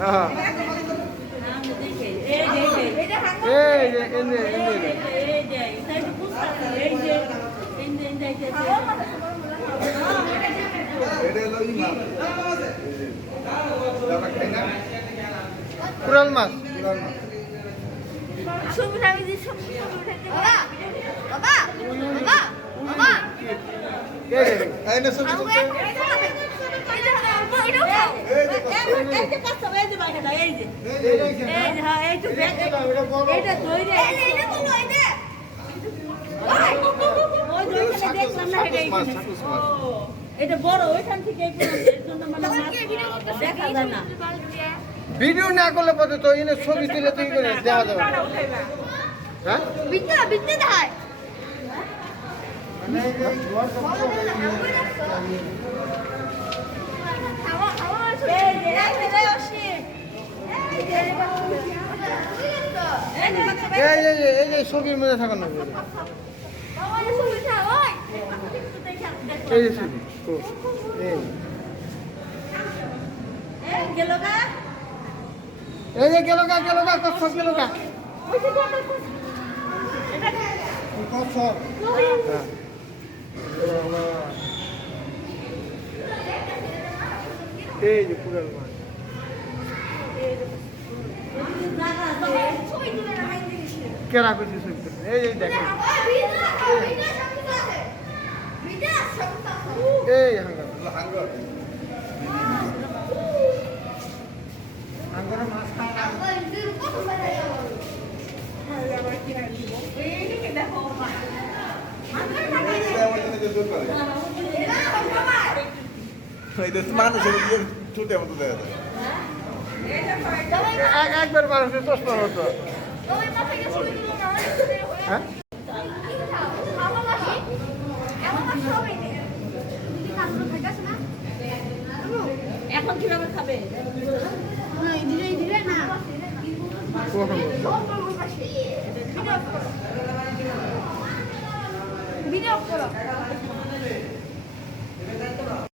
হ্যাঁ এই যে এনে কুরাল মাছ এটা বড় ওইখান থেকে দেখা যায় না। ভিডিও না করলে পরে তো এনে ছবি তুলে তুই করে দেওয়া যাবে হ্যাঁ এই যে ছবির মধ্যে থাকার না এই যে ছবি এই যে গেল গা কচ্ছপ গেল গা কচ্ছপ এই যে পুরাল মাছ কেরা করছি ছবি এই যে দেখেন এই হাঙ্গর হাঙ্গরের মাছ একবার মানুষের চশমা হতো হ্যাঁ এখন কিভাবে খাবে? ভিডিও করো